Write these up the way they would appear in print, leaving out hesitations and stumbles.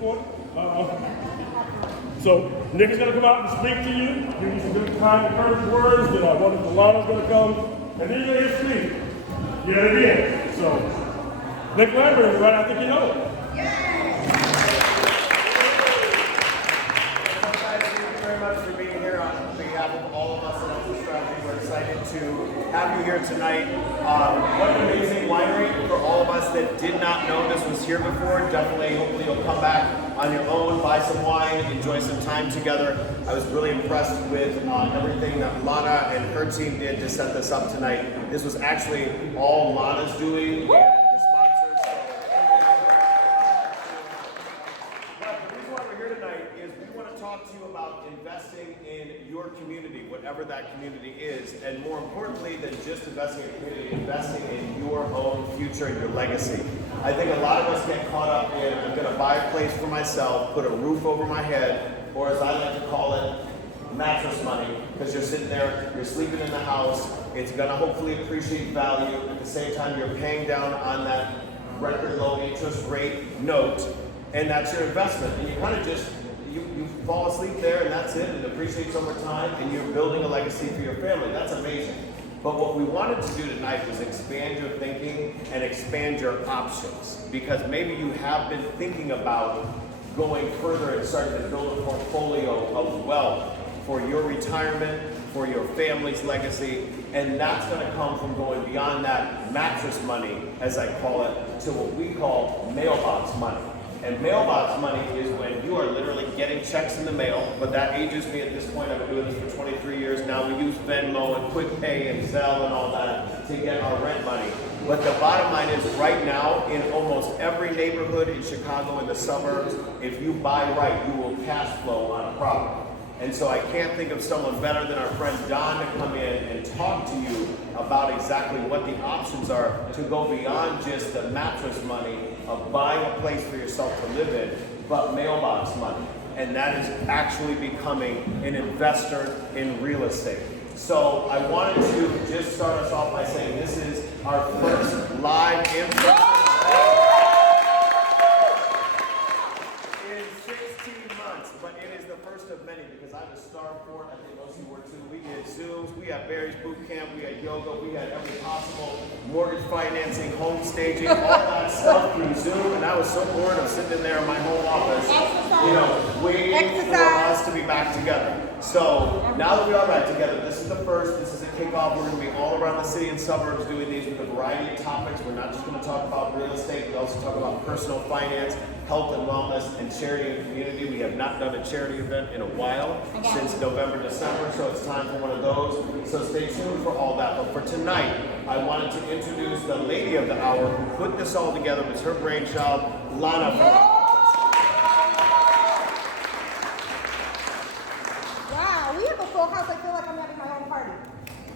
support. So Nick is going to come out and speak to you, give you some good kind encouraging words. Then our wonderful Lana's going to come, and then you're going to speak. Yet again. So Nick Lambert, right? I think you know it. Thank you very much for being here on behalf of all of us at Realty Strategy. We're excited to have you here tonight. What an amazing winery for all of us that did not know this was here before. Definitely, hopefully you'll come back on your own, buy some wine, enjoy some time together. I was really impressed with everything that Lana and her team did to set this up tonight. This was actually all Lana's doing. To you about investing in your community, whatever that community is, and more importantly than just investing in community, investing in your own future and your legacy. I think a lot of us get caught up in, I'm going to buy a place for myself, put a roof over my head, or as I like to call it, mattress money, because you're sitting there, you're sleeping in the house, it's going to hopefully appreciate value, at the same time you're paying down on that record low interest rate note, and that's your investment, and you kind of just you fall asleep there and that's it, and it appreciates over time, and you're building a legacy for your family. That's amazing. But what we wanted to do tonight was expand your thinking and expand your options, because maybe you have been thinking about going further and starting to build a portfolio of wealth for your retirement, for your family's legacy, and that's going to come from going beyond that mattress money, as I call it, to what we call mailbox money. And mailbox money is when you are literally getting checks in the mail, but that ages me at this point. I've been doing this for 23 years now. We use Venmo and Quick Pay and Zelle and all that to get our rent money. But the bottom line is right now in almost every neighborhood in Chicago and the suburbs, if you buy right, you will cash flow on a property. And so I can't think of someone better than our friend Don to come in and talk to you about exactly what the options are to go beyond just the mattress money of buying a place for yourself to live in, but mailbox money. And that is actually becoming an investor in real estate. So I wanted to just start us off by saying this is our first live in-person in 16 months, but it is the first of many because I was starved for it. I think most of you were too. We did Zooms, we had Barry's boot camp, we had yoga, we had every possible mortgage financing, home staging, all that stuff through Zoom, and I was so bored of sitting in there in my home office, you know, waiting for us to be back together. So now that we are back together, this is the first, this is a kickoff. We're going to be all around the city and suburbs doing these with a variety of topics. We're not just going to talk about real estate, we also talk about personal finance, health and wellness, and charity and community. We have not done a charity event in a while, since November, December, so it's time for one of those. So stay tuned for all that. But for tonight, I wanted to introduce the lady of the hour who put this all together. It was her brainchild, Lana. Wow, we have a full house. I feel like I'm having my own party.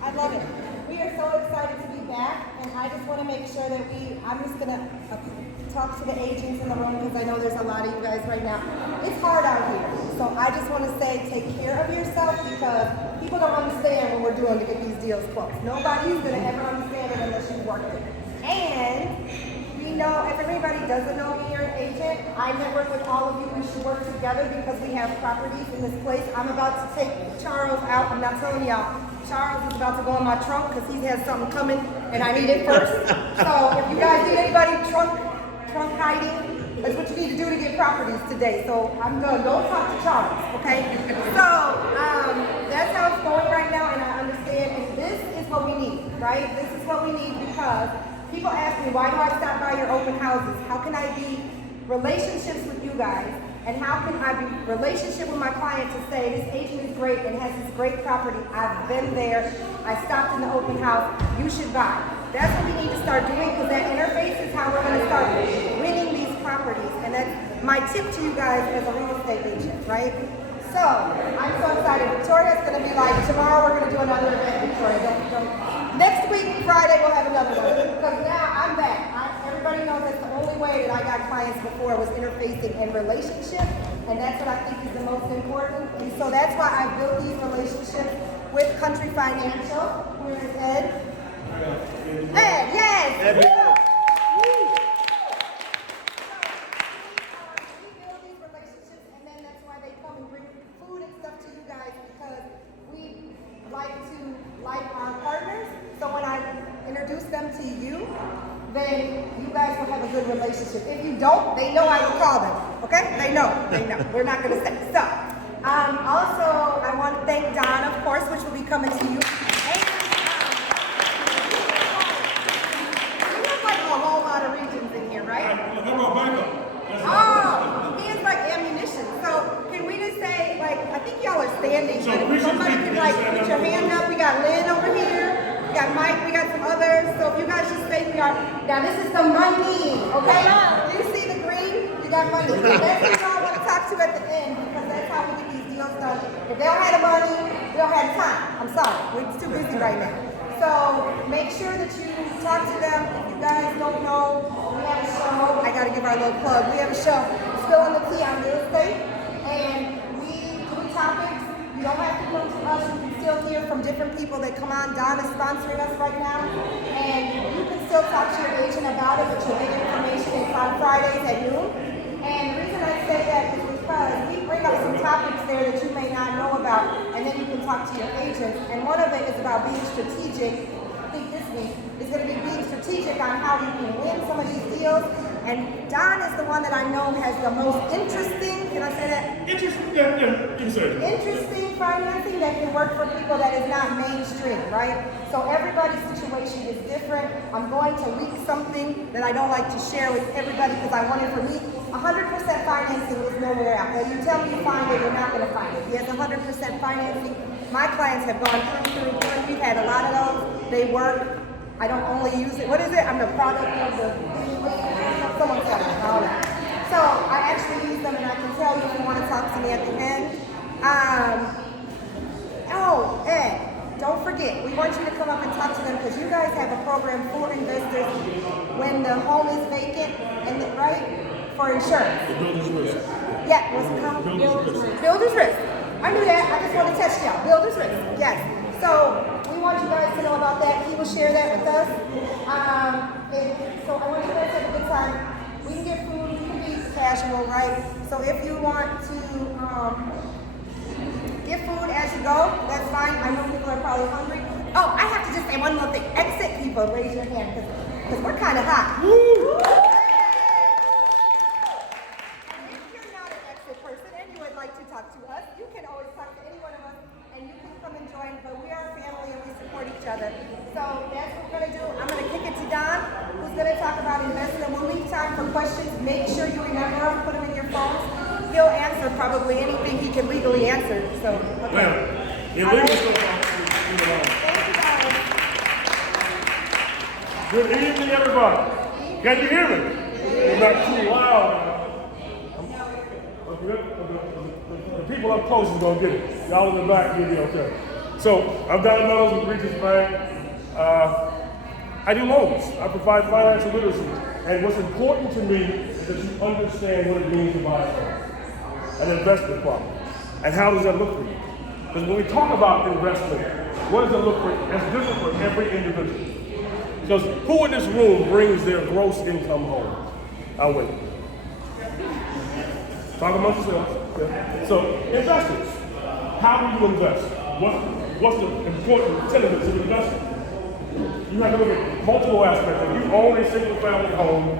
I love it. We are so excited to be back, and I just want to make sure that I'm just going to talk to the agents in the room because I know there's a lot of you guys right now. It's hard out here. So I just want to say take care of yourself because people don't understand what we're doing to get these deals closed. Nobody's going to ever understand it unless you work it. And we know, if anybody doesn't know me, you're an agent, I network with all of you. We should work together because we have properties in this place. I'm about to take Charles out. I'm not telling y'all. Charles is about to go in my trunk because he has something coming and I need it first. So if you guys need anybody trunk hiding, that's what you need to do to get properties today. So I'm going to go talk to Charles, okay? So that's how it's going right now, and I understand. And this is what we need, right? This is what we need because people ask me, why do I stop by your open houses? How can I be relationships with you guys? And how can I be relationship with my client to say this agent is great and has this great property. I've been there. I stopped in the open house. You should buy. That's what we need to start doing because that interface is how we're going to start winning these properties. And that's my tip to you guys as a real estate agent, right? So I'm so excited. Victoria's going to be like, tomorrow we're going to do another event. Victoria, don't. Next week, Friday, we'll have another one because now I'm back. Everybody knows that's the only way that I got clients before was interfacing and relationship, and that's what I think is the most important. And so that's why I built these relationships with Country Financial. Where is Ed? Ed, yes! Ed. We build these They know I will call them. Okay? They know. We're not gonna say. So, also, I want to thank Don, of course, which will be coming to you. And, we have like a whole lot of regions in here, right? Oh, he is like ammunition. So can we just say, like, I think y'all are standing. So but we if somebody should can like put your hand up. We got Lynn over here. We got Mike. We got some others. So if you guys just say we are. Now this is the money, okay? You see the green? You got money. So that's what y'all want to talk to at the end because that's how we get these deals done. If they don't have the money, we don't have time. I'm sorry. We're too busy right now. So make sure that you talk to them. If you guys don't know, we have a show. I gotta give our little plug. We have a show, Spilling the Tea on Real Estate, and we do topics. You don't have to come to us. You can still hear from different people that come on. Don is sponsoring us right now, and you can still talk to your agent about it, but you'll get information. It's on Fridays at noon. And the reason I say that is because we bring up some topics there that you may not know about, and then you can talk to your agent. And one of it is about being strategic. I think this week is going to be being strategic on how you can win some of these deals. And Don is the one that I know has the most interesting, can I say that? Interesting, yeah, you can say it. Interesting financing that can work for people that is not mainstream, right? So everybody's situation is different. I'm going to leak something that I don't like to share with everybody because I want it for me. 100% financing is nowhere out. Now you tell me you find it, you're not going to find it. He has 100% financing. My clients have gone through. We've had a lot of those. They work. I don't only use it. What is it? I'm the product of the. Someone tell me. All right. So I actually use them, and I can tell you if you want to talk to me at the end. Ed, don't forget, we want you to come up and talk to them because you guys have a program for investors when the home is vacant, and right for insurance. The builder's risk. Yeah, what's it called? Builder's risk. Builder's risk. I knew that. I just want to test y'all. Builder's risk. Yes. So we want you guys to know about that. He will share that with us. So I want you guys to have a good time. We can get food. We can be casual, right? So if you want to get food as you go, that's fine. I know people are probably hungry. Oh, I have to just say one more thing. Exit people, raise your hand because we're kind of hot. Woo! You can always talk to any one of us and you can come and join, but we are a family and we support each other. So that's what we're going to do. I'm going to kick it to Don, who's going to talk about investment. We'll leave time for questions. Make sure you remember them, put them in your phones. He'll answer probably anything he can legally answer. So, okay. Well, illegal stuff. Thank you, guys. Good evening, everybody. Can you hear me? It's not too loud. The people up close is gonna get it. Y'all in the back, you'll be okay. So I'm Don Meadows with Regis Bank. I do loans. I provide financial literacy. And what's important to me is that you understand what it means to buy a home, an investment property. And how does that look for you? Because when we talk about investment, what does it look for? It's different for every individual. Because who in this room brings their gross income home? I'll wait. Talk amongst yourselves. Yeah. So, investors, how do you invest? What's the important tenets of investing? You have to look at multiple aspects. If you own a single family home,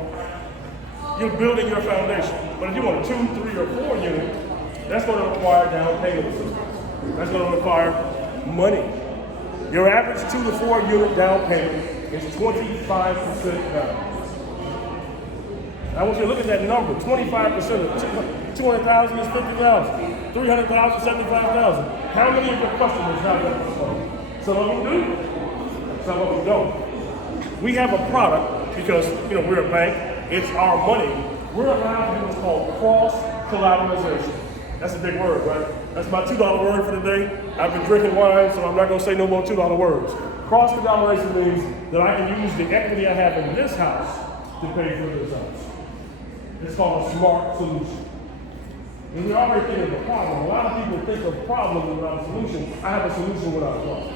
you're building your foundation. But if you want a 2, 3, or 4 unit, that's going to require down payment assistance. That's going to require money. Your average 2 to 4 unit down payment is 25% down. I want you to look at that number. 25% of 200,000 is 50,000. 300,000, 75,000. How many of your customers have that before? Some of them do. Some of them don't. We have a product because we're a bank. It's our money. We're allowed to do what's called cross-collateralization. That's a big word, right? That's my $2 word for the day. I've been drinking wine, so I'm not going to say no more $2 words. Cross-collateralization means that I can use the equity I have in this house to pay for this house. It's called a smart solution. And we already think of a problem. A lot of people think of problems without a solution. I have a solution without a problem.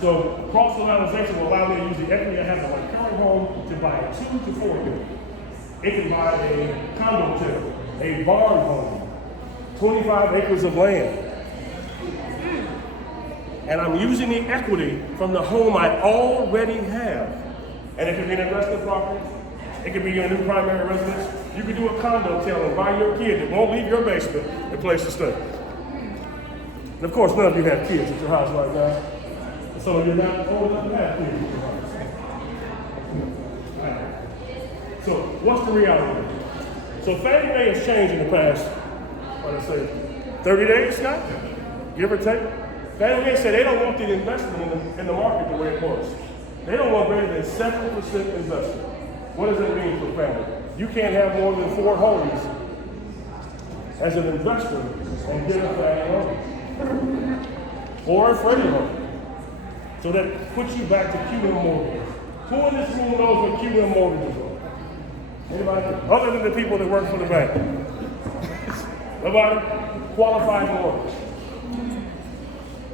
So cross-collateralization will allow me to use the equity I have in my current home to buy a 2 to 4 unit. It can buy a condo hotel, a barn home, 25 acres of land. And I'm using the equity from the home I already have. And it can be an investment property, It could be your new primary residence. You could do a condo tail and buy your kid that won't leave your basement a place to stay. And of course, none of you have kids at your house right now. So you're not old enough to have kids at your house. So what's the reality? So Fannie Mae has changed in the past, what I say, 30 days, Scott? Give or take. Fannie Mae said they don't want the investment in the market the way it was. They don't want greater than 7% investment. What does that mean for family? You can't have more than 4 homes as an investor and get a Fannie loan or a Freddie loan. So that puts you back to QM mortgages. Who in this room knows what QM mortgages are? Anybody? Other than the people that work for the bank. Nobody? Qualified mortgage.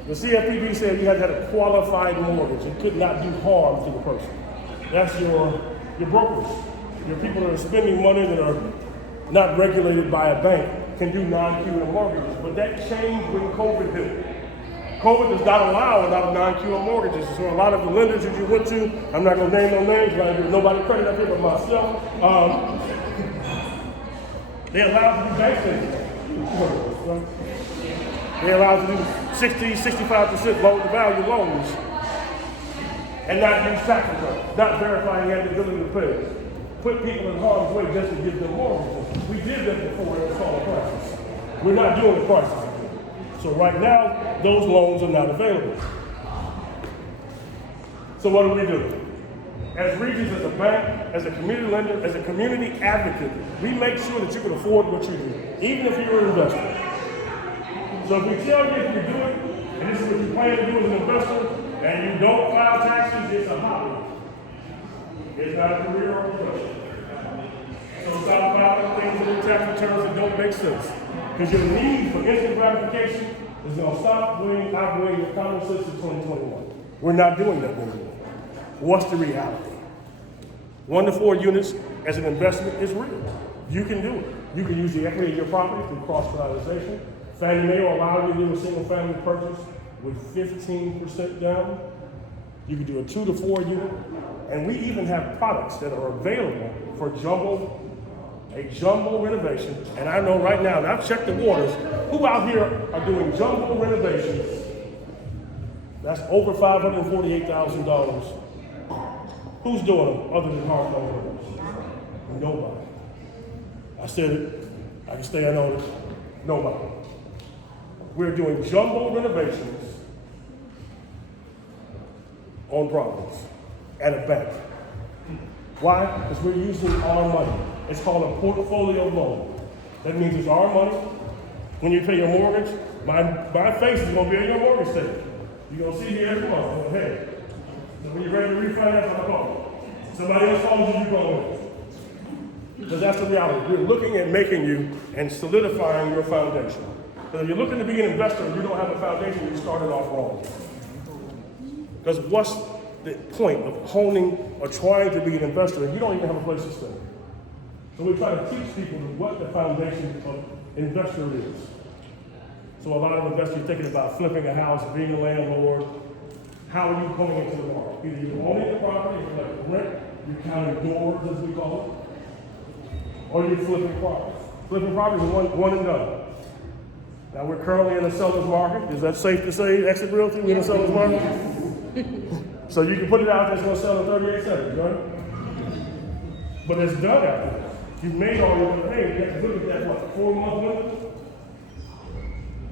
The CFPB said you had to have a qualified mortgage. It could not do harm to the person. That's your brokers. Your people that are spending money that are not regulated by a bank can do non-QM mortgages. But that changed when COVID hit. COVID does not allow a lot of non-QM mortgages. So a lot of the lenders that you went to, I'm not going to name no names, but I give nobody credit up here but myself. They allow you to do bank statements. They allow you to do 60-65% loan to value loans and not use tax returns, not verifying you had the ability to pay. Put people in harm's way just to give them mortgages. We did that before it was called crisis. We're not doing the crisis. So right now, those loans are not available. So what do? As Regions, as a bank, as a community lender, as a community advocate, we make sure that you can afford what you do, even if you're an investor. So if we tell you if you do it, and this is what you plan to do as an investor, and you don't file taxes, it's a hobby. It's not a career or a profession. So stop filing things in tax returns that don't make sense. Because your need for instant gratification is going to stop outweighing your common sense in 2021. We're not doing that anymore. What's the reality? 1 to 4 units as an investment is real. You can do it. You can use the equity of your property through cross-fertilization. Fannie Mae will allow you to do a single-family purchase with 15% down. You can do a 2 to 4 unit. And we even have products that are available for a jumbo renovation. And I know right now, and I've checked the waters, who out here are doing jumbo renovations? That's over $548,000. Who's doing them other than hard owners? Nobody. I said it, I can stay on it. Nobody. We're doing jumbo renovations on properties at a bank. Why? Because we're using our money. It's called a portfolio loan. That means it's our money. When you pay your mortgage, my face is going to be on your mortgage statement. You're going to see me every month. Hey, so when you're ready to refinance, I'm calling. Somebody else calls you, you go in. Because that's the reality. We're looking at making you and solidifying your foundation. Because if you're looking to be an investor and you don't have a foundation, you started off wrong. Because what's the point of honing or trying to be an investor if you don't even have a place to stay? So we try to teach people what the foundation of investor is. So a lot of investors are thinking about flipping a house, being a landlord. How are you coming into the market? Either you're owning the property, you're like rent, you're counting doors, as we call it, or you're flipping properties. Flipping properties is one and done. Now we're currently in a seller's market. Is that safe to say, Exit Realty, we're in a seller's market? So you can put it out there, it's going to sell in 38 seconds, right? But it's done after that. You've made all your money. Hey, you have to look at that, 4-month window?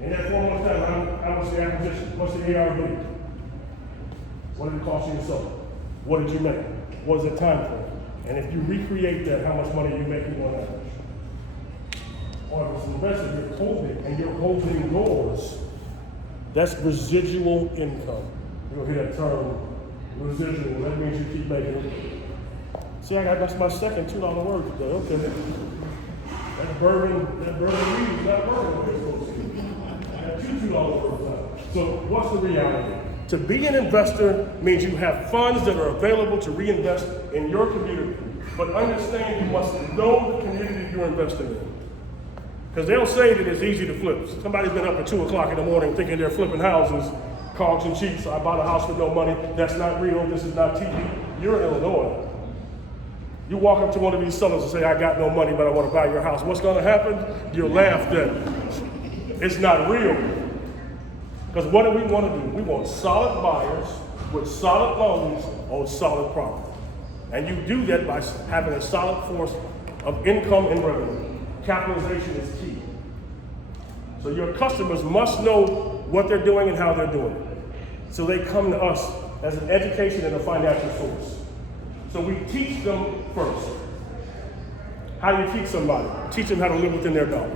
In that 4 months time, how much the acquisition? What's the ARV? What did it cost you to sell? What did you make? What is the time frame? And if you recreate that, how much money are you making on average? Or if it's an investment you're holding and you're holding yours, that's residual income. You'll hear that term, residual. That means you keep making it. See, that's my second $2 word today. Okay. That bourbon weed is not bourbon. I have two $2 words now. So what's the reality? To be an investor means you have funds that are available to reinvest in your community. But understand you must know the community you're investing in. Because they'll say that it's easy to flip. Somebody's been up at 2 o'clock in the morning thinking they're flipping houses, cogs and cheats. So I bought a house with no money. That's not real. This is not TV. You're in Illinois. You walk up to one of these sellers and say, I got no money, but I want to buy your house. What's going to happen? You're laughed at. It's not real. Because what do we want to do? We want solid buyers with solid loans on solid property. And you do that by having a solid force of income and revenue. Capitalization is key. So your customers must know what they're doing and how they're doing it. So they come to us as an education and a financial source. So we teach them first. How do you teach somebody? Teach them how to live within their dollar.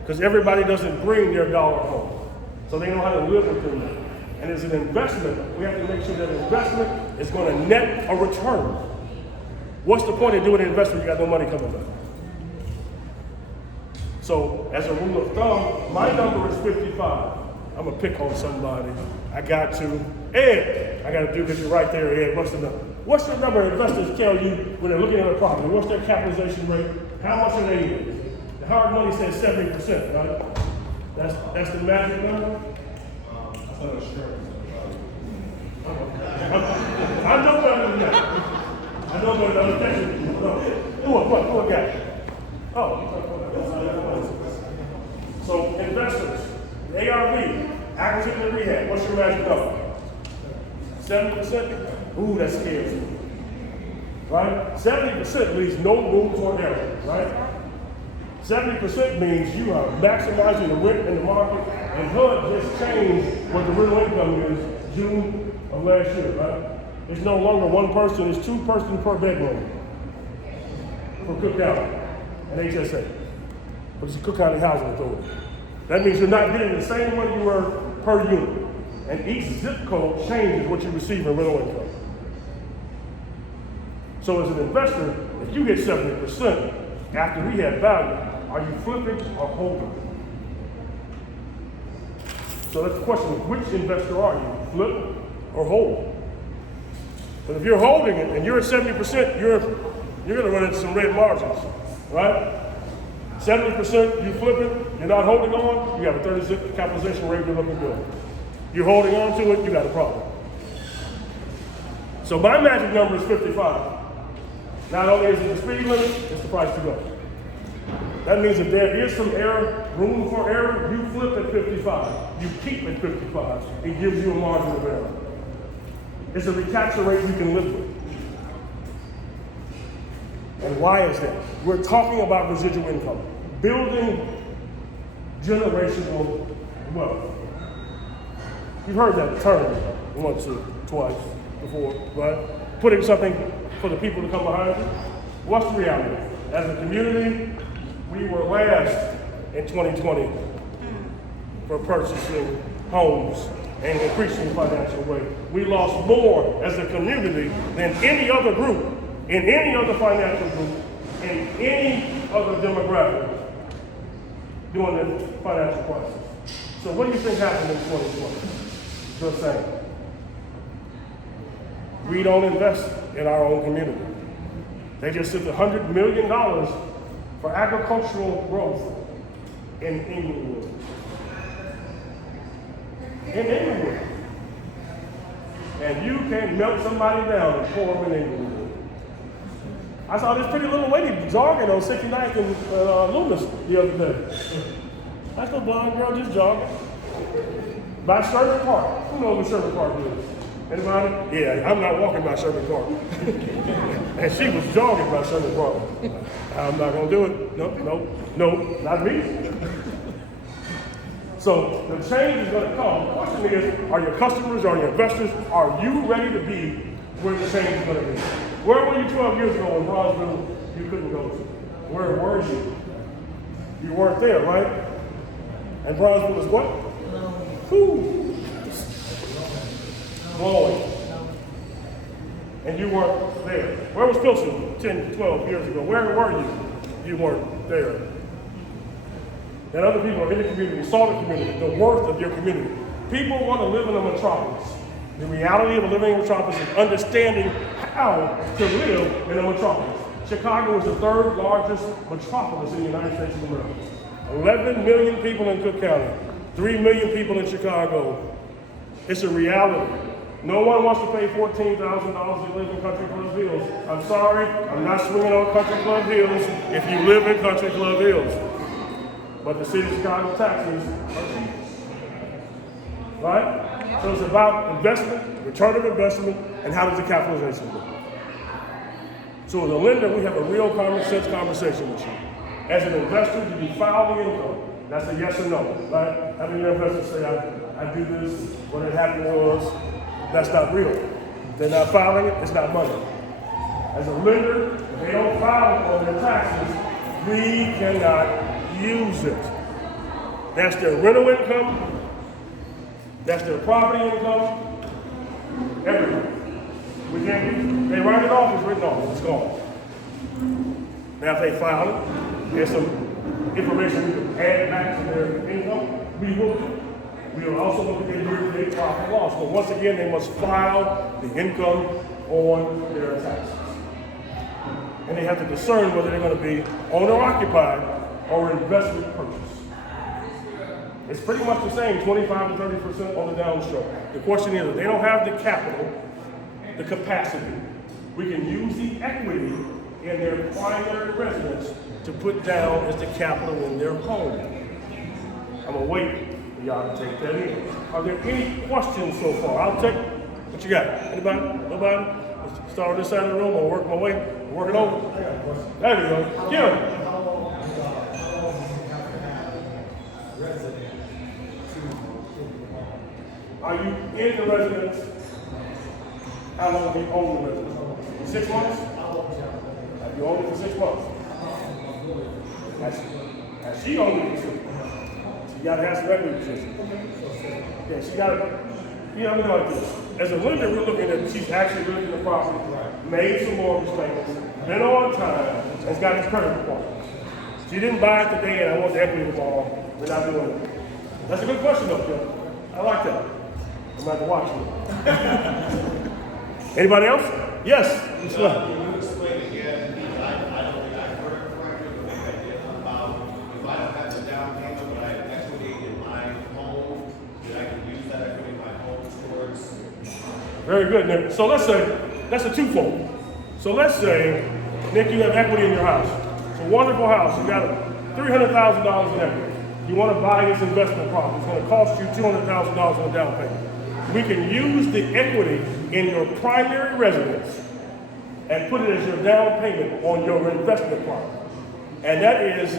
Because everybody doesn't bring their dollar home. So they know how to live within that. And as an investment, we have to make sure that investment is going to net a return. What's the point of doing an investment? You got no money coming back. So as a rule of thumb, my number is 55. I'm gonna pick on somebody. I got to. Ed, I got to do this right there, Ed. What's the number? What's the number investors tell you when they're looking at a property? What's their capitalization rate? How much are they in? The hard money says 70%, right? That's the magic number? I know better than that. I know better than that. Who got it? So investors, the ARV, acquisition and rehab, what's your magic number? 70%? Ooh, that scares me. Right? 70% means no room for error, right? 70% means you are maximizing the rent in the market, and HUD just changed what the real income is June of last year, right? It's no longer one person, it's 2 persons per bedroom for Cook County and HSA, which is Cook County Housing Authority. That means you're not getting the same money you were per unit. And each zip code changes what you receive in rental income. So as an investor, if you get 70% after rehab value, are you flipping or holding? So that's the question, which investor are you? Flip or hold? But if you're holding it and you're at 70%, you're gonna run into some red margins, right? 70%, you flip it, you're not holding on, you have a 30% capitalization rate, you're looking good. You're holding on to it, you got a problem. So my magic number is 55. Not only is it the speed limit, it's the price to go. That means if there is some error, room for error, you flip at 55. You keep at 55. It gives you a margin of error. It's a recapture rate you can live with. And why is that? We're talking about residual income. Building generational wealth. You've heard that term once or twice before, right? Putting something for the people to come behind you. What's the reality? As a community, we were last in 2020 for purchasing homes and increasing financial weight. We lost more as a community than any other group, in any other financial group, in any other demographic during the financial crisis. So what do you think happened in 2020? Just saying. We don't invest in our own community. They just took $100 million for agricultural growth in Inglewood. In Inglewood. And you can melt somebody down and pour them in Inglewood. I saw this pretty little lady jogging on 69th and Loomis the other day. That's no blonde girl just jogging. By Sherman Park. Who knows what Sherman Park is? Anybody? Yeah, I'm not walking by Sherman Park. And she was jogging by Sherman Park. I'm not gonna do it. No, not me. So the change is gonna come. The question is, are your customers, are your investors, are you ready to be where the change is gonna be? Where were you 12 years ago in Brownsville you couldn't go to? Where were you? You weren't there, right? And Brownsville is what? Who? Glowing. And you weren't there. Where was Pilsen 10, 12 years ago? Where were you? You weren't there. And other people in the community saw the community, the worth of your community. People want to live in a metropolis. The reality of living in a metropolis is understanding how to live in a metropolis. Chicago is the 3rd largest metropolis in the United States of America. 11 million people in Cook County, 3 million people in Chicago. It's a reality. No one wants to pay $14,000 to live in Country Club Hills. I'm sorry, I'm not swinging on Country Club Hills if you live in Country Club Hills. But the city of Chicago taxes are cheap. Right? So it's about investment, return of investment, and how does the capitalization look? So as a lender, we have a real common sense conversation with you. As an investor, do you file the income? That's a yes or no, right? Having your investors say, I do this, what had happened was, that's not real. If they're not filing it, it's not money. As a lender, if they don't file it on their taxes, we cannot use it. That's their rental income, that's their property income, everything. We can't, they write it off, it's written off, it's gone. Now if they file it, there's some information we can add back to their income, we will do. We will also look at their year-to-date profit and loss. But once again, they must file the income on their taxes. And they have to discern whether they're going to be owner-occupied or investment purchase. It's pretty much the same, 25 to 30% on the downstroke. The question is, if they don't have the capital, the capacity, we can use the equity in their primary residence to put down as the capital in their home. I'm gonna wait for y'all to take that in. Are there any questions so far? I'll take, what you got? Anybody? Nobody? Let's start on this side of the room, I'll work my way, work it over. There we go. Kim. Are you in the residence? How long have you owned the residence? 6 months? Have you owned it for 6 months? Has she owned it for 6 months? She got to have some equity position. Yeah, she got to, you know, like this. As a lender, we're looking at she's actually lived in the property, made some mortgage payments, been on time, has got his credit report. She didn't buy it today and I want the equity tomorrow. We're not doing it. That's a good question though, Joe. I like that. I'm about to watch it. Anybody else? Yes. Can you explain again, I don't think I heard it correctly, but maybe I did, about if I don't have the down payment, but I have equity in my home, that I can use that equity in my home towards? Very good, Nick. So let's say, that's a twofold. So let's say, Nick, you have equity in your house. It's a wonderful house. You got $300,000 in equity. You want to buy this investment property. It's going to cost you $200,000 in down payment. We can use the equity in your primary residence and put it as your down payment on your investment property. And that is,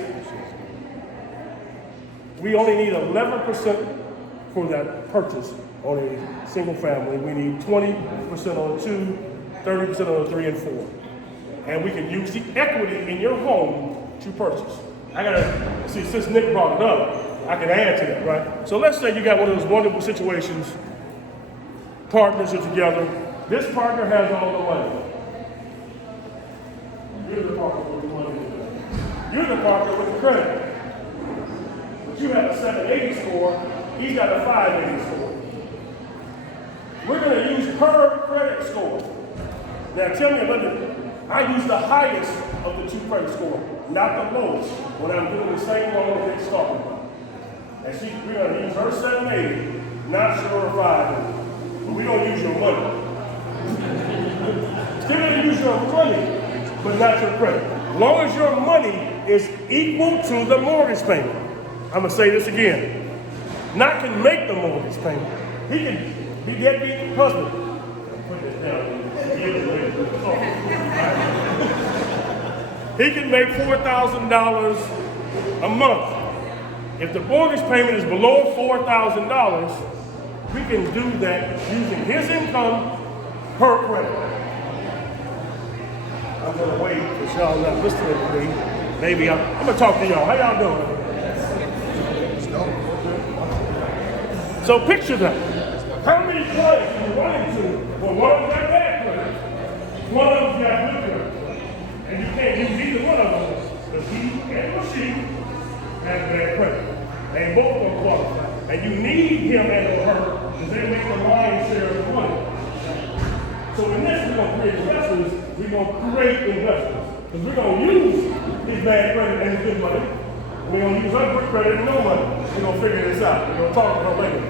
we only need 11% for that purchase on a single family. We need 20% on 2, 30% on 3 and 4. And we can use the equity in your home to purchase. I gotta see, since Nick brought it up, I can add to that, right? So let's say you got one of those wonderful situations, partners are together. This partner has all the money. You're the partner with the money. You're the partner with the credit. But you have a 780 score, he's got a 580 score. We're gonna use her credit score. Now tell me about it. I use the highest of the 2 credit score, not the lowest, when I'm doing the same loan that it's talking about. And we're gonna use her 780, not sure or 580. But we don't use your money. Still gonna use your money, but not your credit. As long as your money is equal to the mortgage payment. I'm gonna say this again. Not can make the mortgage payment. He can be deadbeat husband. Put this down. He can make $4,000 a month. If the mortgage payment is below $4,000, we can do that using his income, her credit. I'm gonna wait because y'all not listening to me. Maybe I'm gonna talk to y'all. How y'all doing? So picture that. How many clients you run into? Well, one of them got bad credit. One of them got good credit. And you can't use either one of them because he and she have bad credit. They both don't qualify. And you need him and her because they make the lion's share of the money. So in this, we're going to create investors. We're going to create investors. Because we're going to use his bad credit and his good money. We're going to use her good credit and no money. We're going to figure this out. We're going to talk to her later.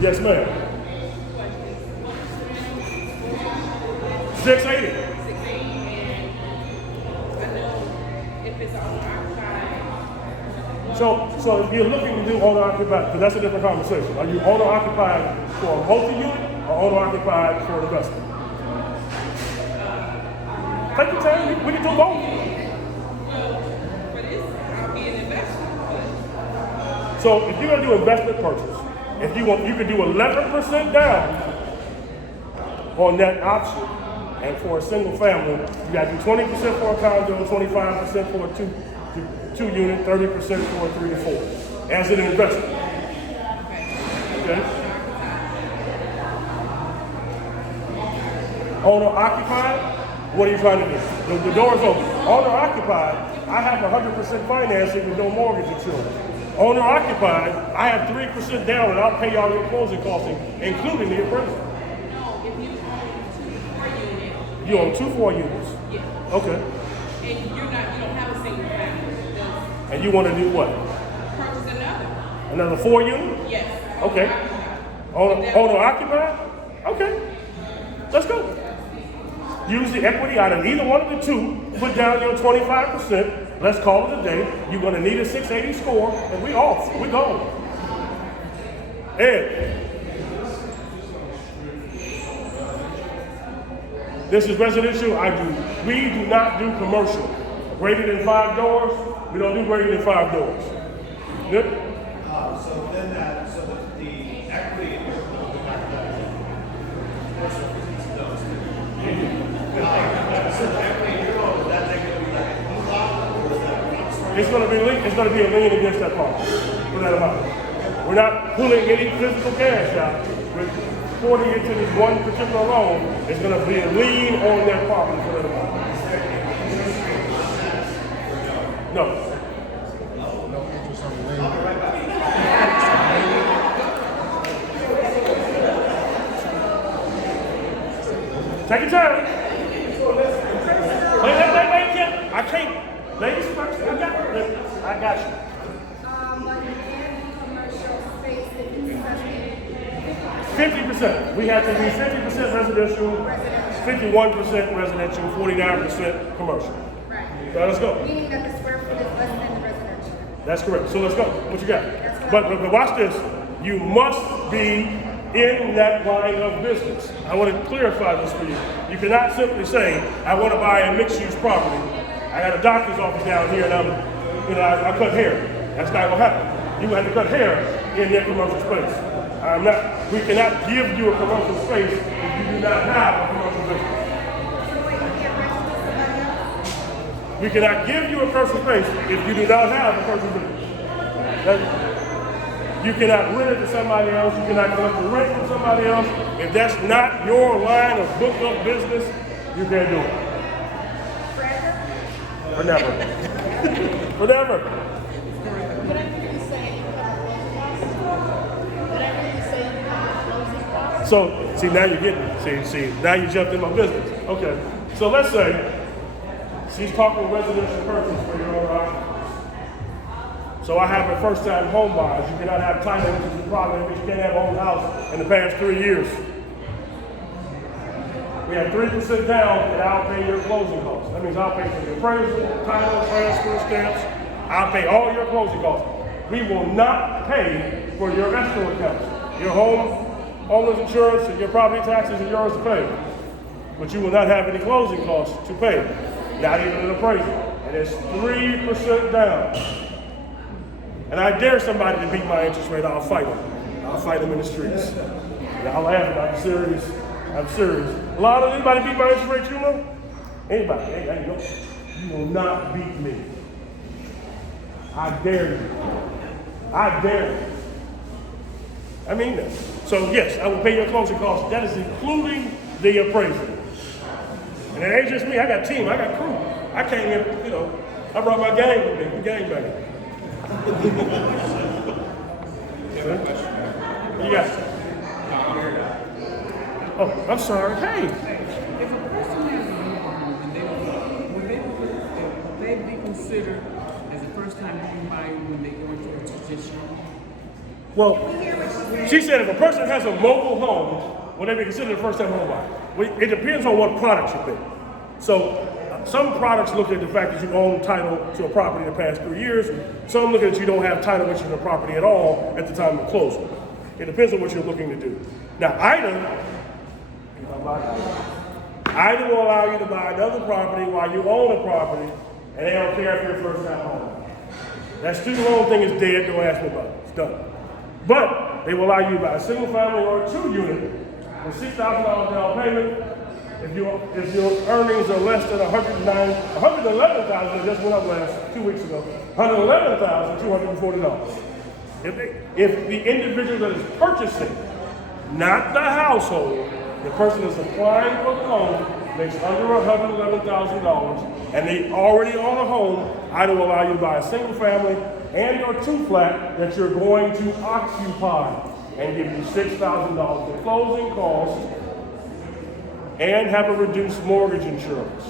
Yes, ma'am. 680. 680, and I know if it's owner-occupied. So if you're looking to do owner-occupied, because that's a different conversation. Are you owner-occupied for a multi-unit or owner-occupied for an investment? Take your time. We can do both. Well, for this, I'll be an investor, but So if you're going to do investment purchase, if you want, you can do 11% down on that option. And for a single family, you got to do 20% for a condo, 25% for a two unit, 30% for a 3 to 4 as an investment. Okay? Owner occupied, what are you trying to do? The door's open. Owner occupied, I have 100% financing with no mortgage insurance. Owner occupied, I have 3% down and I'll pay all your closing costs, including the appraisal. no, if you own 2 4 units. You own 2 4 units. Yeah. Okay. And you don't have a single family. Just And you want to do what? purchase another. Another 4 unit? Yes. Okay. Owner occupied? Okay. Let's go. Use the equity out of either one of the two. Put down your 25%. Let's call it a day. You're going to need a 680 score, and we off. We go. Ed. This is residential. We do not do commercial. Greater than 5 doors. We don't do greater than 5 doors. Good? So then the equity in your It's going to be a lien against that property for that amount. We're not pulling any physical cash out. We're porting it to this one particular loan. It's going to be a lien on that property for that amount. No. Take your time. Wait, Kim. I can't. Ladies first. I got you. But in commercial space, it's 50%. We have to be 50% residential, 51% residential, 49% commercial. right. So let's go. Meaning that the square foot is less than the residential. That's correct. So let's go. What you got? But watch this. You must be in that line of business. I want to clarify this for you. You cannot simply say, I want to buy a mixed-use property. I got a doctor's office down here and I cut hair. That's not going to happen. You have to cut hair in that commercial space. We cannot give you a commercial space if you do not have a commercial business. So wait, you can't rent it to somebody else? We cannot give you a commercial space if you do not have a commercial business. You cannot rent it to somebody else. You cannot collect the rent from somebody else. If that's not your line of book of business, you can't do it. Forever? For never. For never. But I hear you say you have closing costs. So, see, now you're getting it. See, now you jumped in my business. Okay. So let's say she's talking residential purchase for your own house. So I have a first-time home buyers. You cannot have title, which is the problem, because you can't have own house in the past 3 years. We have 3% down, and I'll pay your closing costs. That means I'll pay for your appraisal, title, transfer stamps. I'll pay all your closing costs. We will not pay for your escrow accounts. Your owner's insurance and your property taxes are yours to pay. But you will not have any closing costs to pay. Not even an appraisal. And it's 3% down. And I dare somebody to beat my interest rate, I'll fight them. I'll fight them in the streets. Y'all laughing, I'm serious. I'm serious. A lot of anybody beat my interest rate, you know? Anybody, you will not beat me. I dare you. I dare you. I mean that. So yes, I will pay your closing costs. That is including the appraisal. And it ain't just me, I got team, I got crew. I came in, I brought my gang with me, we gang banging. You got it. Oh, I'm sorry. Hey. If a person has a new home, would they be considered as a first-time home buyer when they go into a transition? Well, she said if a person has a mobile home, will they be considered a first-time home buyer? Well, it depends on what products you pick. So some products look at the fact that you own title to a property in the past 3 years. Some look at that you don't have title interest in the property at all at the time of closing. It depends on what you're looking to do. Now, IDA will allow you to buy another property while you own a property, and they don't care if you're a first-time home. That student loan thing is dead. Don't ask me about it. It's done. But they will allow you to buy a single family or a 2-unit with $6,000 down payment. If your earnings are less than $111,000, that just went up 2 weeks ago, $111,240. If the individual that is purchasing, not the household, the person that's applying for the loan makes under $111,000 and they already own a home, I will allow you to buy a single family and or 2-flat that you're going to occupy and give you $6,000 for closing costs and have a reduced mortgage insurance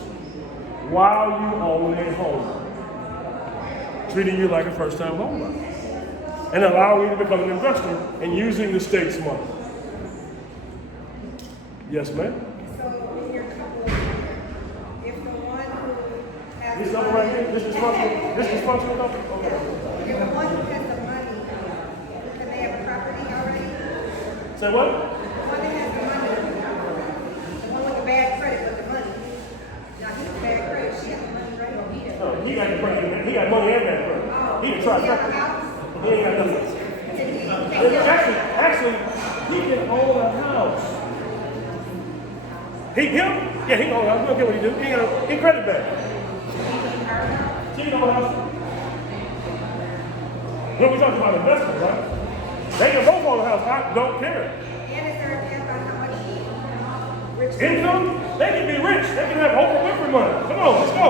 while you own a home, treating you like a first-time home buyer and allowing you to become an investor and using the state's money. Yes, ma'am? So in your couple, if the one who has This the number right here, this is functional number? Okay. if the one who has the money, can they have a property already? Say what? The one that has the money, the one with the bad credit with the money. Now he's bad credit, she has the money, right? No, he got the credit. He got money and that credit. He can try He have a something. house? He ain't got nothing. Actually, he can own a house. Him? Yeah, he can own a house. We don't care what he do. He credit back. He can own a house. When we talking about investment, right? They can both own a house. I don't care. And is there a cap on how much rich Income? They can be rich. They can have Oprah Winfrey money. Come on, let's go.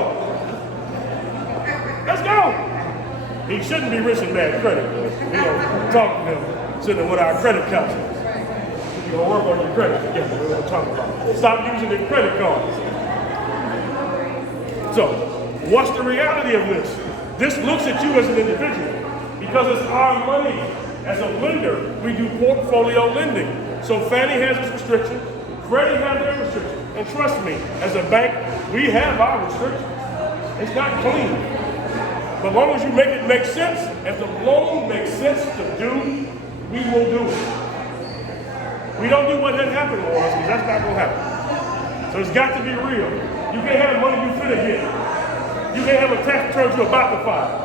Let's go. He shouldn't be rich in bad credit. We don't talk to him sitting with our credit counselors. You're gonna work on your credit together. We're gonna talk about it. Stop using the credit cards. So, what's the reality of this? This looks at you as an individual because it's our money. As a lender, we do portfolio lending. So Fannie has its restriction, Freddie has their restriction. And trust me, as a bank, we have our restrictions. It's not clean. But as long as you make it make sense, if the loan makes sense to do, we will do it. We don't do what didn't happen to us because that's not going to happen. So it's got to be real. You can't have money you finna get. You can't have a tax return you're about to file.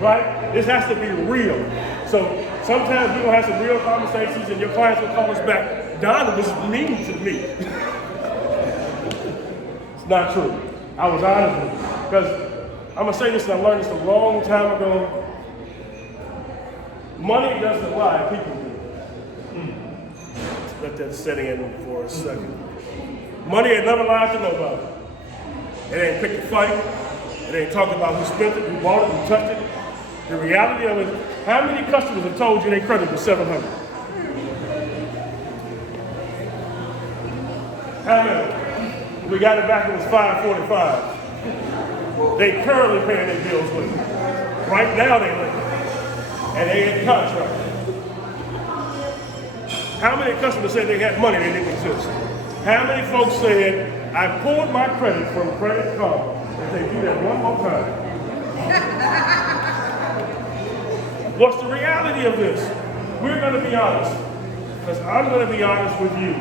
Right? This has to be real. So sometimes we're going to have some real conversations and your clients will call us back. Donna was mean to me. It's not true. I was honest with you. Because I'm going to say this, and I learned this a long time ago. Money doesn't lie, people do. Let that set in for a second. Money ain't never lied to nobody. It ain't picked a fight. It ain't talking about who spent it, who bought it, who touched it. The reality of it, how many customers have told you their credit was 700? How many? We got it back, it was 545. They currently paying their bills with it. Right now they late. And they in contract. How many customers said they had money that didn't exist? How many folks said, I pulled my credit from Credit Card? If they do that one more time. What's the reality of this? We're going to be honest. Because I'm going to be honest with you.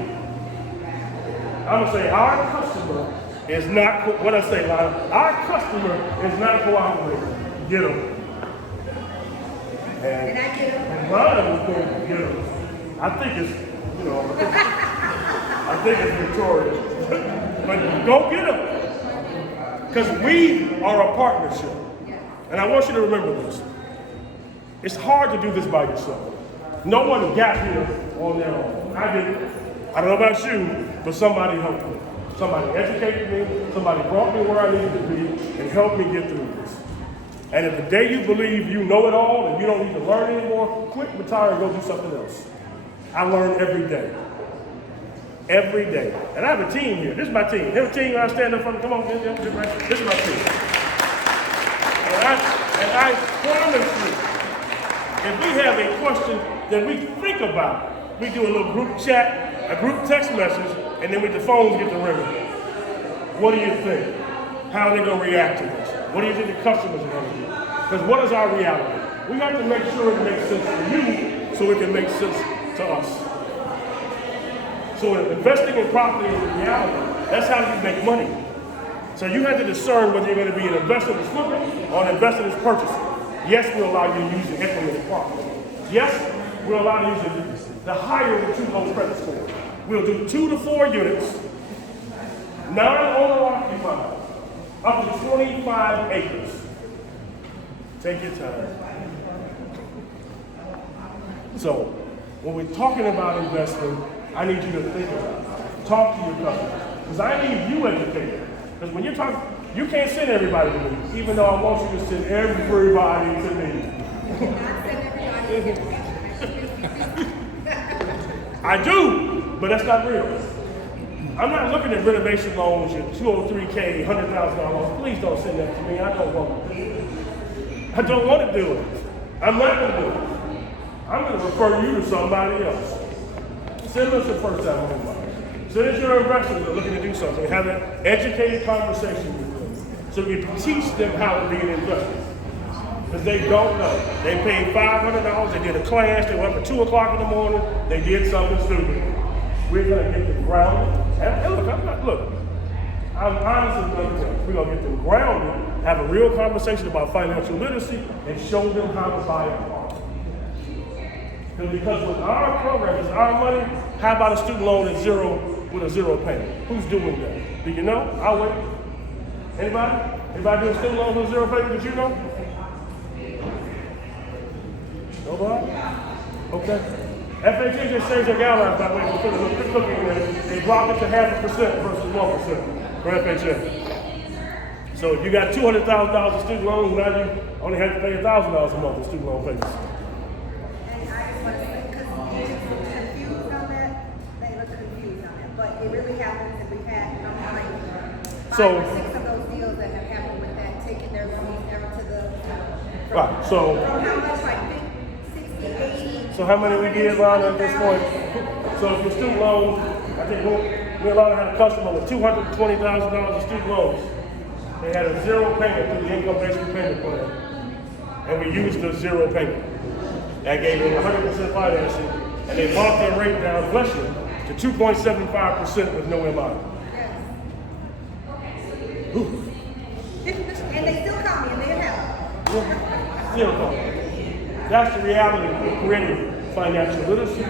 I'm going to say our customer is not, what I say, Lana, our customer is not cooperating. Get them. And Lana was going to get them. I think it's, I think it's Victoria. But go get them. Because we are a partnership. And I want you to remember this. It's hard to do this by yourself. No one got here on their own. I didn't. I don't know about you, but somebody helped me. Somebody educated me. Somebody brought me where I needed to be and helped me get through this. And if the day you believe you know it all and you don't need to learn anymore, quit, retire, and go do something else. I learn every day. Every day. And I have a team here. This is my team. You have a team I stand up front. Come on, this is my team. And I promise you, if we have a question that we think about, we do a little group chat, a group text message, and then with the phones get the ringing. What do you think? How are they going to react to this? What do you think the customers are going to do? Because what is our reality? We have to make sure it makes sense for you so it can make sense to us. So investing in property is a reality. That's how you make money. So you have to discern whether you're going to be an investor that's flipping or an investor that's purchasing. Yes, we'll allow you to use the equity in the property. Yes, we'll allow you to use the higher of the 2 low credit score. We'll do 2 to 4 units, 9 owner-occupied, up to 25 acres. Take your time. So, when we're talking about investing, I need you to think about it. Talk to your customers. Because I need you educated. Because when you're talking, you can't send everybody to me, even though I want you to send everybody to me. I do, but that's not real. I'm not looking at renovation loans, your 203K, $100,000 loans. Please don't send that to me. I don't want to do it. I don't want to do it. I'm not going to do it. I'm going to refer you to somebody else. Send us the first time home buyers. Send us your investors that are looking to do something. Have an educated conversation with them so we can teach them how to be an investor. Because they don't know. They paid $500, they did a class, they went up at 2 o'clock in the morning, they did something stupid. We're going to get them grounded. And I'm honest enough, we're going to get them grounded, have a real conversation about financial literacy, and show them how to buy a property. Because with our program, it's our money, how about a student loan at with a zero payment? Who's doing that? Do you know? I'll wait. Anybody? Anybody doing student loans with a zero payment? Did you know? Nobody? Okay. FHA just changed their guidelines by the way. They put a little cookie in there. They dropped it to 0.5% versus 1% for FHA. So if you got $200,000 in student loans, now you only have to pay $1,000 a month in student loan payments. And I just want to say, because they look confused on that, but it really happens, and we've had, like 5 or 6 of those deals that have happened with that, taking their loans down to the, Right, so. From how much, like 60, 80? So how many we did, Ron, at this point? So if your student loans, I think we allowed to have a customer with $220,000 in student loans. They had a zero payment through the income-based repayment plan. And we used the zero payment. That gave them 100% financing. And they brought their rate down, bless you, to 2.75% with no MI. And they still call me, and they help. Still come. That's the reality of creating financial literacy,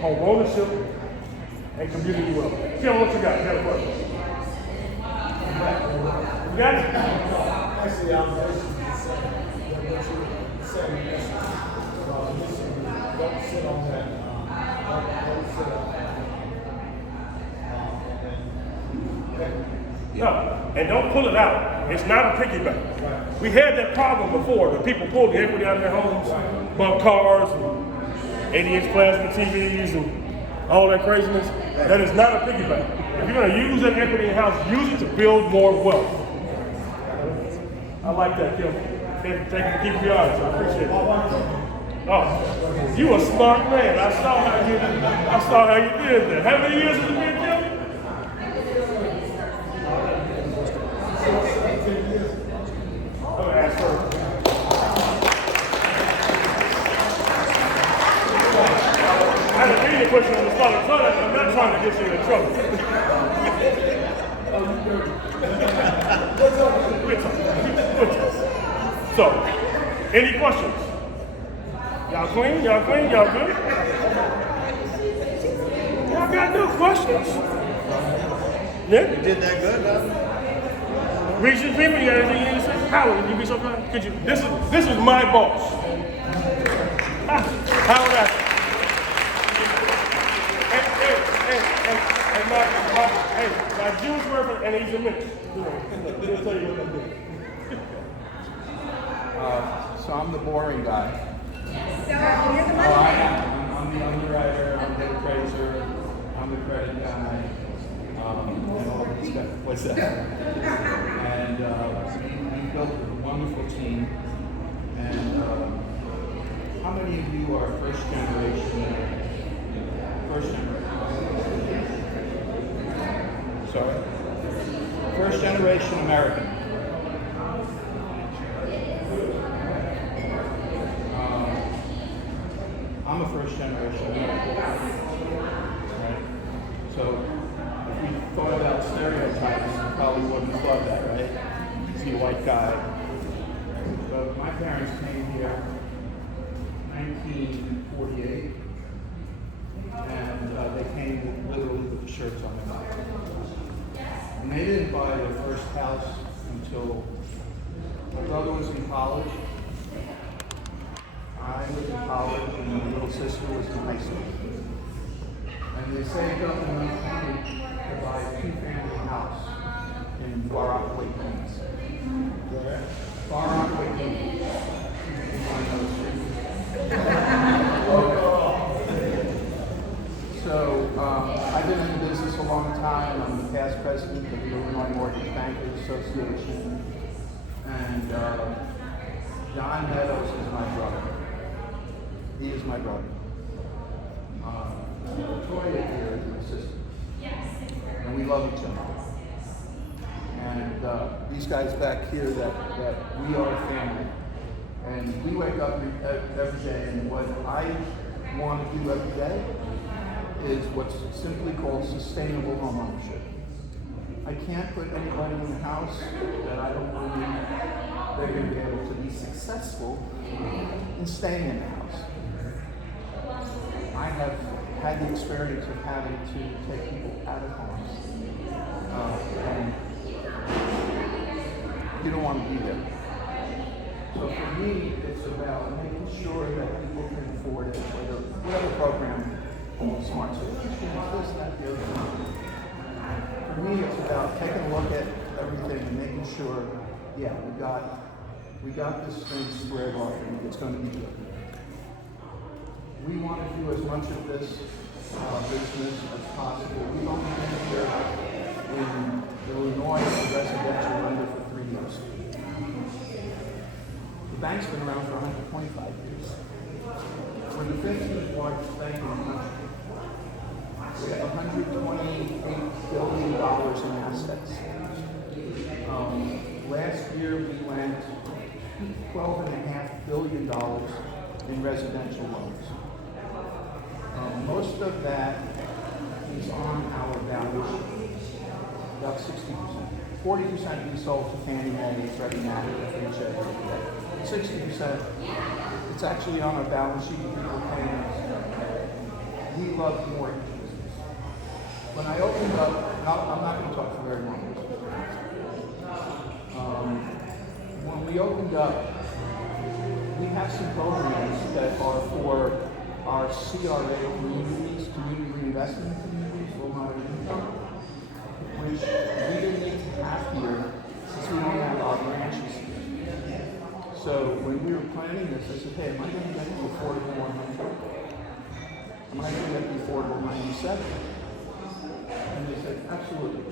home ownership, and community wealth. Kim, what you got? You got a question? You got it? Actually, I'm basically saying what you said. Don't sit on that. Don't sit on that. No, and don't pull it out. It's not a piggyback. Right. We had that problem before when people pulled the equity out of their homes, bought cars, and 80-inch plasma TVs, and all that craziness. That is not a piggyback. If you're going to use that equity in the house, use it to build more wealth. I like that, Kim. Thank you for keeping your eyes. I appreciate it. Oh, you a smart man. I saw how you did that. How many years has it been, Kim? I'm gonna ask her. I had a meeting question on the spot. I'm not trying to get you in trouble. So, any questions? Y'all clean? Y'all clean? Y'all good? Y'all got no questions? Yeah? You did that good, huh? Region people, you got anything you need to say? Howard, you be so kind? Could you? This is my boss. Howard Astor. My Jewish reference, and he's a minister. He'll tell you what I'm doing. So I'm the boring guy. You're the money I man. am. I'm the underwriter, I'm the appraiser, I'm the credit guy, and all that stuff. What's that? And we built a wonderful team. And how many of you are first generation? First generation. Sorry. First generation American. I'm a first generation American. Right? So if we thought about stereotypes, we probably wouldn't have thought that, right? See a white guy. But my parents came here in 1948, and they came literally with the shirts on their back. And they didn't buy their first house until my brother was in college. I was in college, and my little sister was in high school. And they saved up enough money to buy a two-family house in Far Rockaway, Queens. Far Rockaway, Queens. So I've been in the business a long time. I'm the past president of the Illinois Mortgage Bankers Association. And John Meadows is my brother. He is my brother. Victoria here is my sister. And we love each other. And these guys back here, that we are a family. And we wake up every day, and what I want to do every day is what's simply called sustainable home ownership. I can't put anybody in the house that I don't believe they're going to be able to be successful in staying in the house. I have had the experience of having to take people out of homes, and you don't want to be there. So for me, it's about making sure that people can afford it, whatever program, smart solutions, this, that, the other thing. For me, it's about taking a look at everything and making sure, yeah, we got this thing squared off, and it's going to be good. We want to do as much of this business as possible. We've only been here in Illinois as a residential lender for 3 years. The bank's been around for 125 years. We're the 15th largest bank in the country. We have $128 billion in assets. Last year we lent $12.5 billion in residential loans. Most of that is on our balance sheet, about 60%. 40% we sold to Fannie Mae, Freddie Mac, FHA. 60%, it's actually on our balance sheet, people paying us. We love the mortgage business. When I opened up, I'm not going to talk for very long. When we opened up, we have some programs that are for our CRA communities, community reinvestment communities, low moderate income, which we didn't need to have here since we don't have our branches here. So when we were planning this, I said, hey, am I going to get the affordable 100? Am I going to get the affordable 97? And they said, absolutely.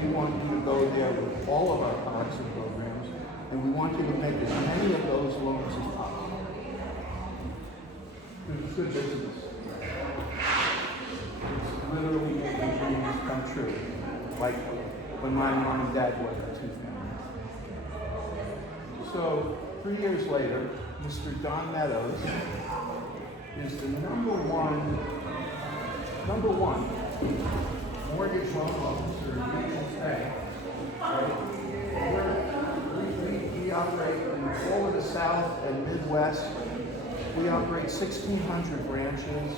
We want you to go there with all of our products and programs, and we want you to make as many of those loans as possible. It's good business. It's literally making dreams come true. Like when my mom and dad were two families. So 3 years later, Mr. Don Meadows is the number one mortgage loan officer in Regional Bank. Right? We operate in all of the South and Midwest. We operate 1,600 branches,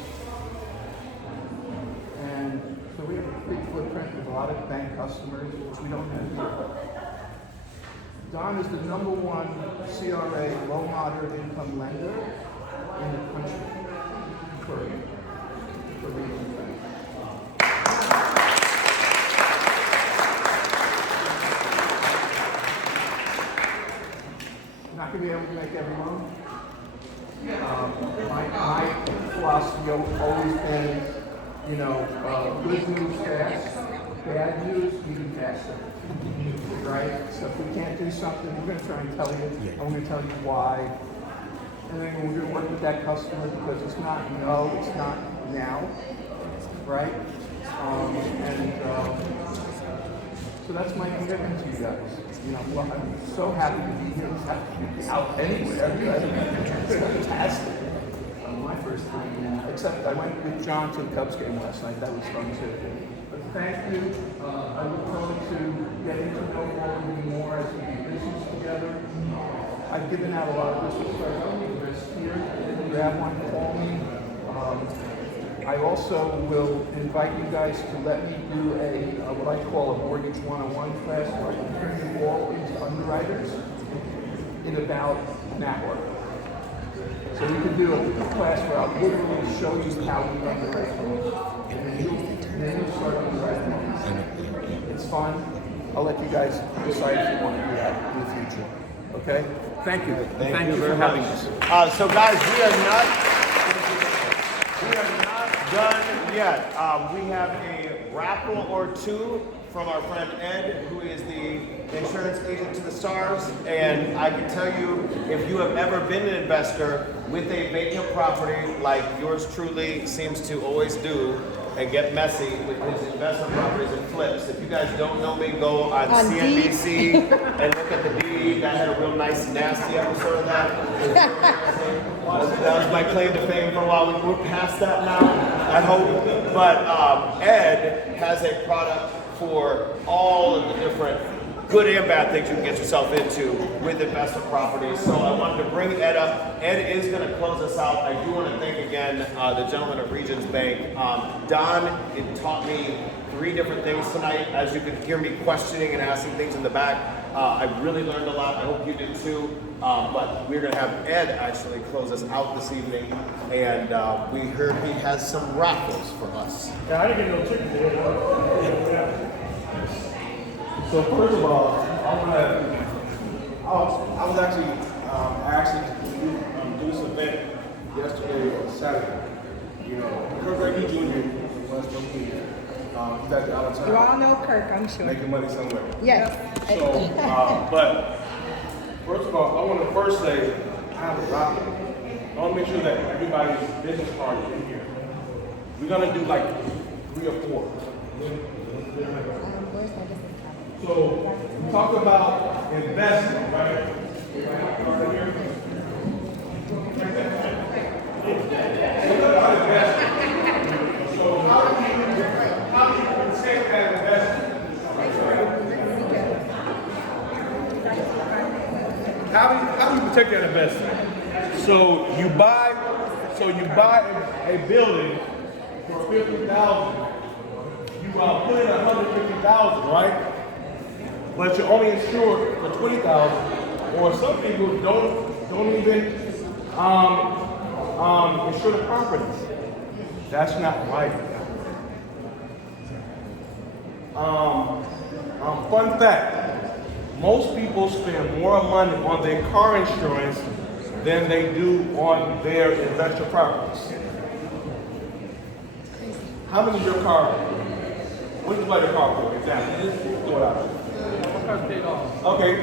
and so we have a big footprint with a lot of bank customers, which we don't have here. Don is the number one CRA low moderate income lender in the country for Regional Bank. Not going to be able to make every loan. My philosophy always been, good news fast, bad news even faster. Right? So if we can't do something, we're going to try and tell you, and we're going to tell you why. And then we're going to work with that customer because it's not no, it's not now. Right? So that's my commitment to you guys. You know, well, I'm so happy to be here. It's happy to be out anywhere. It's fantastic. My first time, except I went with John to the Cubs game last night. That was fun too. But thank you. I look forward to getting to know all of you more as we do business together. I've given out a lot of business cards. I'll leave this here. If you have one, call me. I also will invite you guys to let me do what I call a mortgage 101 class where I can turn you all into underwriters in about an hour. So we can do a class where I'll literally show you how we underwrite homes. And then you start underwriting. It's fun. I'll let you guys decide if you want to do that in the future. Okay? Thank you. Thank you for having us. So guys, we are not done yet. We have a raffle or two from our friend Ed, who is the insurance agent to the stars. And I can tell you, if you have ever been an investor with a vacant property like yours truly seems to always do, and get messy with his investment properties and flips. If you guys don't know me, go on CNBC and look at the DE. That had a real nice, nasty episode of that. That was my claim to fame for a while. We're past that now, I hope. But Ed has a product for all of the different good and bad things you can get yourself into with investment properties. So I wanted to bring Ed up. Ed is going to close us out. I do want to thank again the gentleman at Regions Bank. Don taught me 3 different things tonight. As you could hear me questioning and asking things in the back, I really learned a lot. I hope you did too. But we're going to have Ed actually close us out this evening. And we heard he has some raffles for us. Yeah, I didn't get no tickets today. So first of all, I was actually asked to do this event yesterday or Saturday. You know, Kirk Reggie Jr. was from here. He's actually out of town. You all know Kirk, I'm sure. Making money somewhere. Yes. So, but first of all, I want to first say I have a raffle. I want to make sure that everybody's business card is in here. We're gonna do like 3 or 4. So we talk about investment, right? So how do you protect that investment? How do you protect that investment? So you buy a building for $50,000. You put in $150,000, right? But you're only insured for $20,000, or some people don't even insure the properties. That's not right. Fun fact: most people spend more money on their car insurance than they do on their investor properties. How much is your car? What did you buy your car for? Exactly. Throw it out. Paid off. Okay, he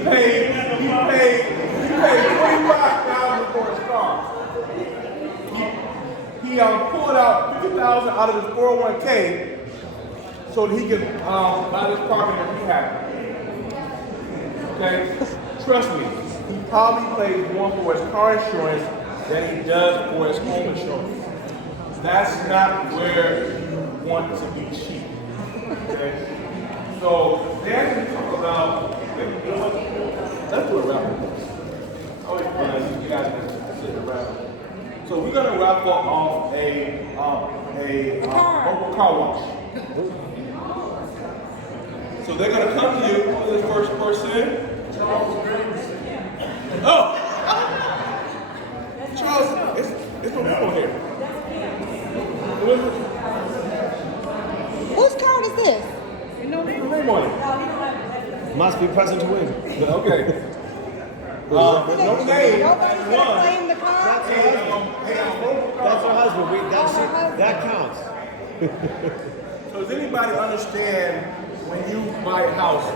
paid $25,000 for his car. He pulled out $50,000 out of his 401k so that he could buy this property that we have. Okay, trust me, he probably pays more for his car insurance than he does for his home insurance. That's not where you want to be cheap. Okay. So then we talk about, let's do a raffle. Oh, you guys can sit around. So we're gonna raffle off a mobile car wash. So they're gonna come to you. Who's the first person? Charles. Oh, Charles, it's from before here. Whose card is this? No name on it. Must be present to win. Okay. No name. Nobody's gonna claim the card? That's her husband. That counts. So does anybody understand when you buy a house,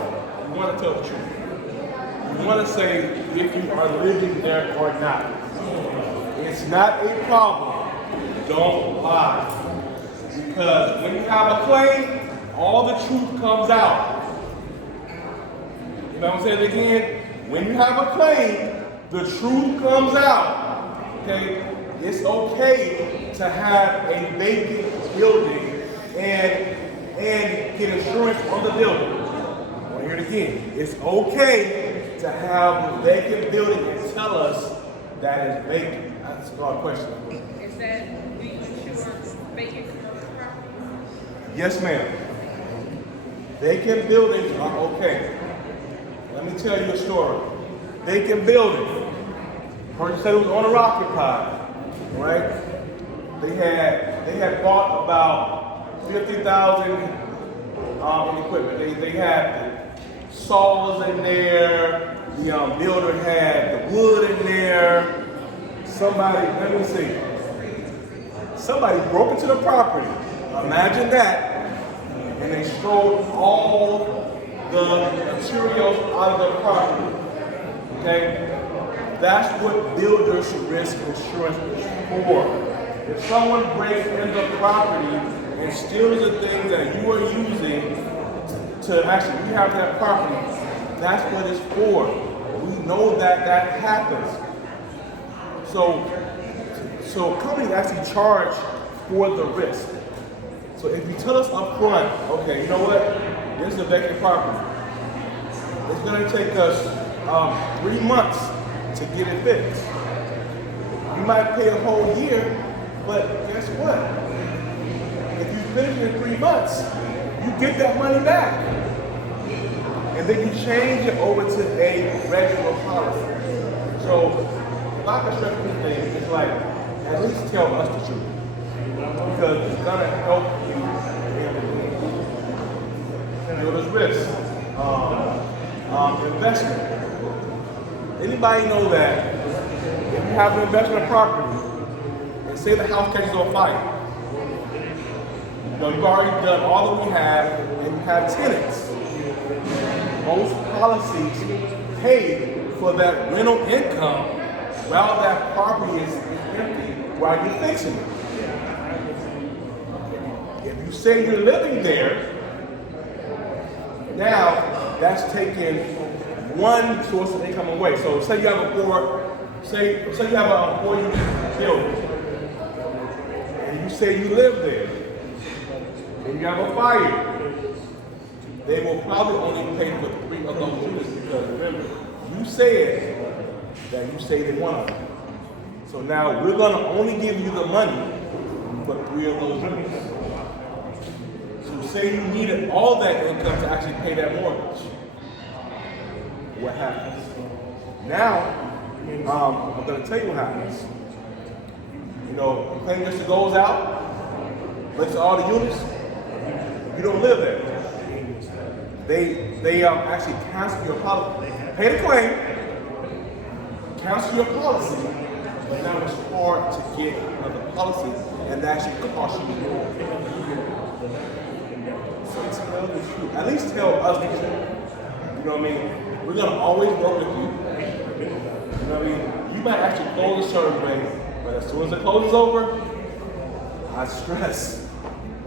you want to tell the truth? You want to say if you are living there or not. It's not a problem. Don't lie. Because when you have a claim, all the truth comes out. You know what I'm saying again? When you have a claim, the truth comes out. Okay? It's okay to have a vacant building and get insurance on the building. I want to hear it again. It's okay to have a vacant building and tell us that it's vacant. That's a hard question. Is that we insure vacant commercial property? Yes, ma'am. Vacant buildings are okay. Let me tell you a story. Vacant building. Person said it was owner occupied, right? They had bought about 50,000 in equipment. They had saws in there. The builder had the wood in there. Let me see. Somebody broke into the property. Imagine that. And they stole all the materials out of the property. Okay? That's what builder's risk insurance is for. If someone breaks into the property and steals the things that you are using to actually rehab that property, that's what it's for. We know that happens. So companies actually charge for the risk. So if you tell us up front, okay, you know what? This is a vacant property. It's going to take us 3 months to get it fixed. You might pay a whole year, but guess what? If you finish it in 3 months, you get that money back. And then you change it over to a regular policy. So, like I stress this thing, it's like, at least tell us the truth. Because it's gonna help you builder's risk. Investment. Anybody know that if you have an investment property and say the house catches on fire, you know, you've already done all that we have and you have tenants. Most policies pay for that rental income while that property is empty while you're fixing it. If you say you're living there, now that's taking one source of income away. So say you have a four-unit building, and you say you live there, and you have a fire. They will probably only pay for 3 of those units because remember, you said that you stayed in one of them. So now we're going to only give you the money for 3 of those units. So say you needed all that income to actually pay that mortgage. What happens? Now, I'm going to tell you what happens. You know, the claim just goes out, looks at all the units, you don't live there. They actually cancel your policy. Pay the claim, cancel your policy, but now it's hard to get another policy, and that actually costs you more. So tell the truth. At least tell us the truth. You know what I mean? We're gonna always work with you. You know what I mean? You might actually close a certain way, but as soon as the close is over, I stress,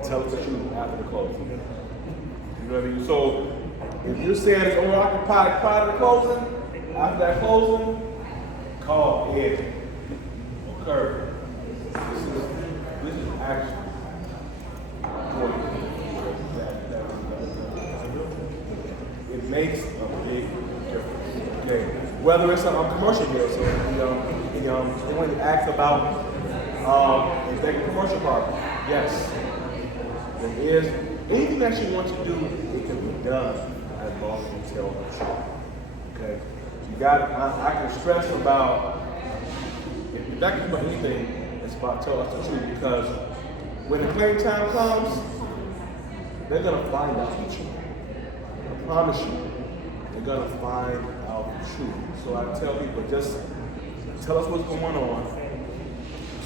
tell us the truth after the closing. You know what I mean? So if you're saying it's owner occupied prior to the closing, after that closing, call Ed or Kurt. This is actually important. It makes a big difference. Okay. Whether it's a commercial deal, so they want to ask about is that a commercial property? Yes. There is anything that you want to do, it can be done as long as you tell the truth. Okay. You got. I can stress about if that can do anything, it's about telling us the truth because when the claim time comes, they're gonna find out the truth. I promise you, they're gonna find out the truth. So I tell people, just tell us what's going on.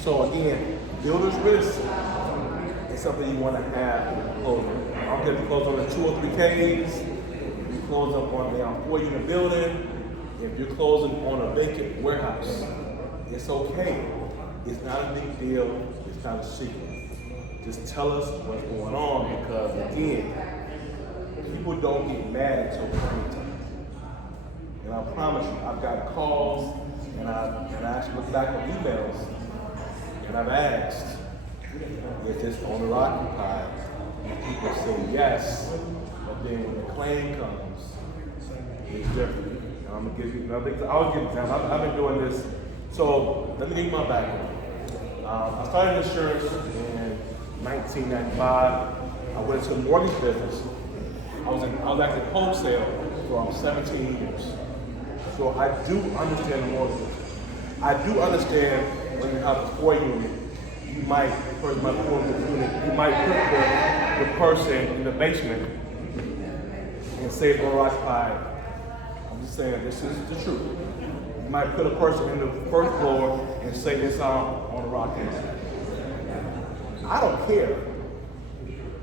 So again, builder's risk is something you want to have with the closing. I don't care if you close on the 2 or 3 Ks, if you close up on a 4-unit building, if you're closing on a vacant warehouse, it's okay. It's not a big deal. It's not a secret. just tell us what's going on, because again, people don't get mad until claim time. And I promise you, I've got calls and I actually look back on emails and I've asked, is this owner occupied? And people say yes, but then when the claim comes, it's different. And I'm gonna give you another example. I'll give you an example. I've been doing this. So let me give you my background. I started insurance in 1995. I went into the mortgage business. I was actually wholesale for 17 years. So I do understand the mortgage business. I do understand when you have a 4-unit, you might put the person in the basement and say it's owner occupied. I'm just saying this is the truth. You might put a person in the first floor and say it's on the rock end. I don't care.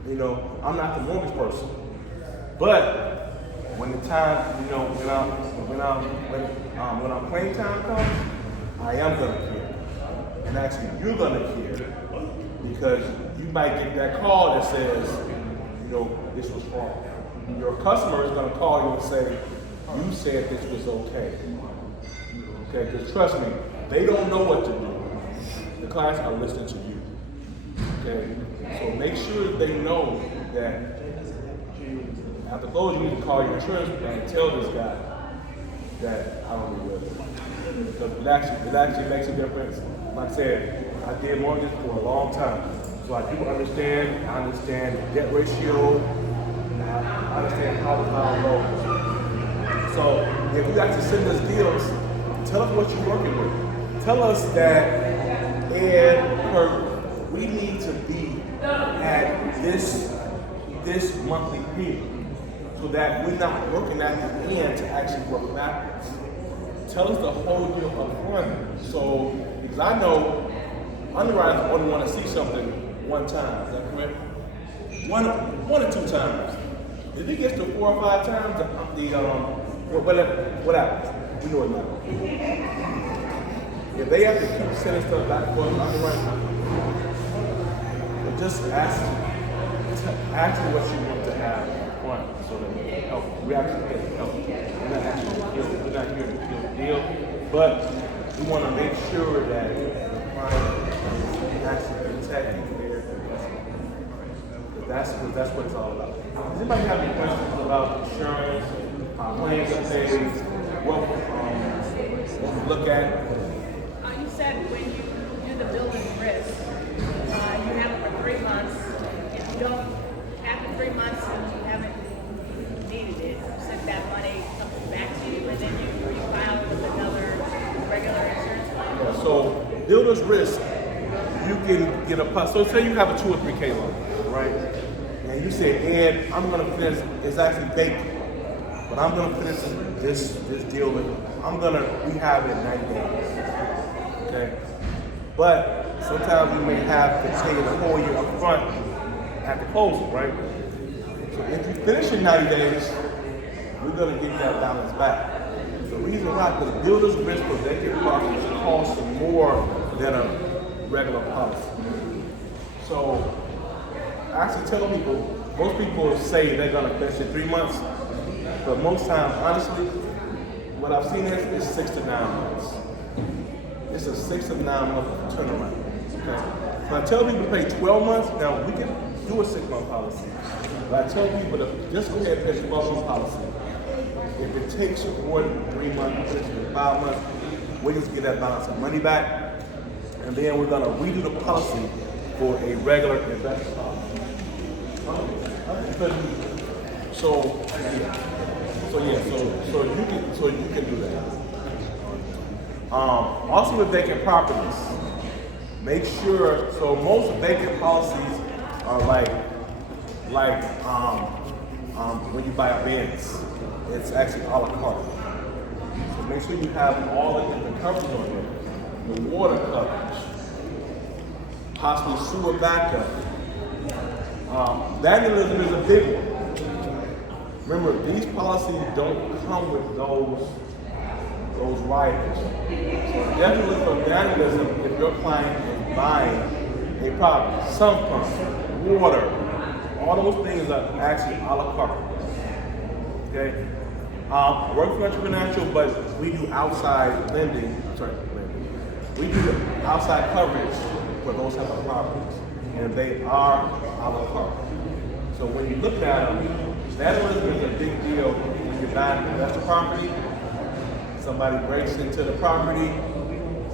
You know, I'm not the mortgage person. But when the time, you know, when our claim time comes, I am gonna care. And actually, you're gonna care because you might get that call that says, you know, this was wrong. Your customer is gonna call you and say, you said this was okay. Okay, because trust me, they don't know what to do. The clients are listening to you. Okay, so make sure they know that after close, you need to call your insurance and tell this guy that I don't know what. Because it actually makes a difference. Like I said, I did mortgages for a long time, so I do understand. I understand the debt ratio. I understand how low. So if you guys are sending us deals, tell us what you're working with. Tell us that, and we need to be at this monthly payment so that we're not working at the end to actually work backwards. Tell us the whole deal up front. So, because I know underwriters only want to see something one time. Is that correct? One or two times. If it gets to 4 or 5 times, what happens? We know it now. If they have to keep sending stuff back and forth, but just ask what you want to have up front so that we can help. We actually can help. We're not here to kill the deal, but we want to make sure that the client is actually protecting their investment. That's what it's all about. Does anybody have any questions about insurance, claims that they what we look at? You said when you do the building risk, you have it for 3 months. If you don't, after 3 months and you haven't needed it, you send that money comes back to you, and then you refile with another regular insurance claim. Yeah, so builder's risk, you can get so say you have a 2 or 3K loan, right? And you say, and I'm gonna finish, it's actually vacant, but I'm gonna finish this deal with, we have it in 90 days. Okay? But sometimes we may have to pay the whole year up front at the closing, right? So if you finish in 90 days, we're gonna get that balance back. The reason why, because builder's risk for vacant properties costs more than a regular policy. So I actually tell people, most people say they're gonna finish in 3 months, but most times, honestly, what I've seen is 6 to 9 months. It's a 6 to 9 month turnaround. Okay. So I tell people to pay 12 months. Now we can do a 6-month policy, but I tell people to just go ahead and pay a 12-month policy. If it takes you more than 3 months, 5 months, we just get that balance of money back, and then we're gonna redo the policy for a regular investment policy. So you can do that. Also with vacant properties, make sure, so most vacant policies are like when you buy a Benz, it's actually a la carte. So make sure you have all the different coverages on there. The water coverage, possibly sewer backup. Vandalism is a big one. Remember, these policies don't come with those riders. So definitely for vandalism, if your client is buying a property, sump pumps, water, all those things are actually a la carte. Okay? I work for Metro Financial, but we do outside lending. We do outside coverage for those type of properties, and they are a la carte. So when you look at them, vandalism is a big deal when you're buying an investor property. Somebody breaks into the property.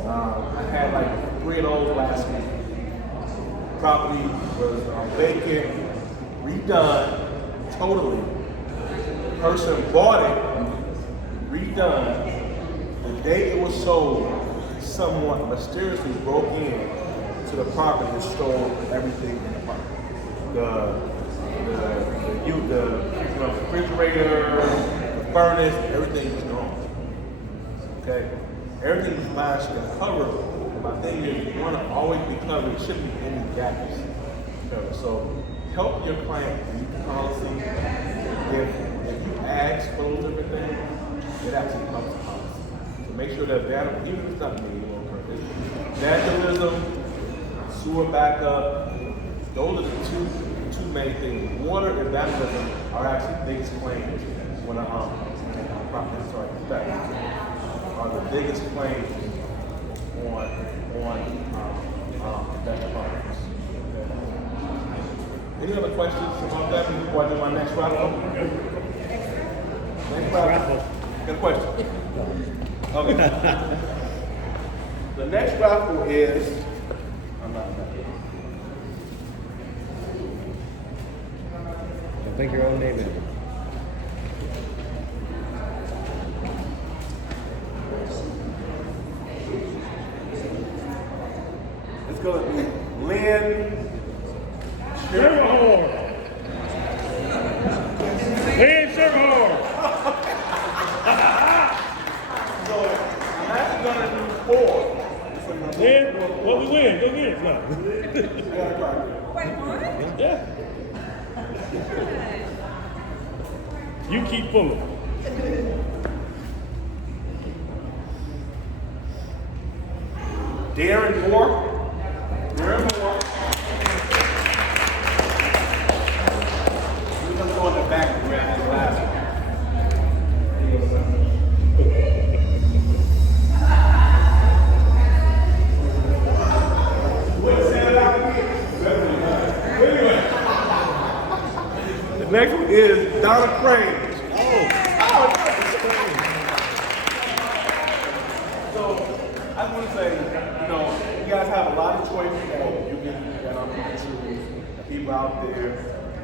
I had like 3 of those last week. Property was vacant, redone, totally. Person bought it, redone. The day it was sold, someone mysteriously broke in to the property and stole everything in the property. The refrigerator, the furnace, everything was gone. Okay? Everything was lashed and covered. My thing is, you want to always be covered. It shouldn't be any gaps covered. So help your client read the policy. If you ask for those different things, it actually helps the policy. So make sure that even if it's not me, it won't occur. Vandalism, sewer backup, those are the two main things. Water and vandalism are actually the biggest claims when are the biggest claims on investor properties. Any other questions about that before I do my next raffle? Next raffle. Good question. Okay. The next raffle is. I think your own name is. It's going to be Lynn Sherwood. Lynn Sherwood. So I'm actually going to do 4. Lynn, what we win? Go get it now. Wait, what? Yeah. You keep pulling. Darren Moore. Darren Moore. We're going to go in the back and grab his last one. The next one is Donna Crane. So I want to say, you guys have a lot of choices that you can choose, people out there.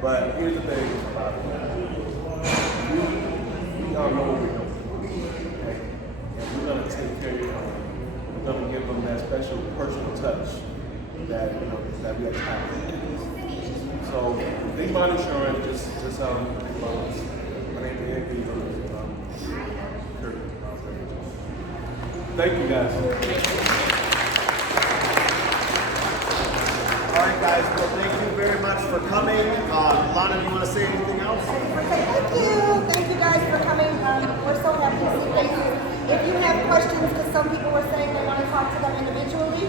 But here's the thing about it: we all know what we're doing, okay? And we're gonna take care of your home. We're gonna give them that special personal touch that that we have. So think about insurance. Just my name is Anthony. Thank you, guys. All right, guys. Well, thank you very much for coming. Lana, do you want to say anything else? Thank you. Thank you guys for coming. We're so happy to see faces. If you have questions, because some people were saying they want to talk to them individually,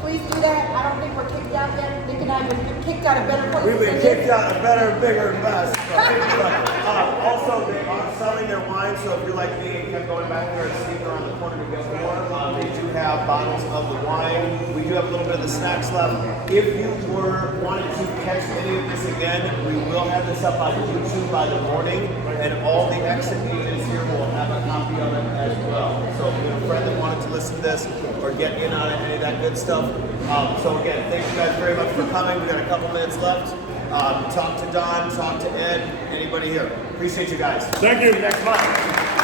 please do that. I don't think we're kicked out yet. Nick and I have been kicked out of better places. We've been kicked out of better, bigger, and best. Also, they are selling their wine, so if you're like me and kept going back there and sneaking around the corner to get more, they do have bottles of the wine. We do have a little bit of the snacks left. If you were wanting to catch any of this again, we will have this up on YouTube by the morning, and all the exit agents here will have a copy of it as well. So if you have a friend that wanted to listen to this or get in on any of that good stuff. So again, thank you guys very much for coming. We got a couple minutes left. Talk to Don, talk to Ed, anybody here. Appreciate you guys. Thank you. See you next month.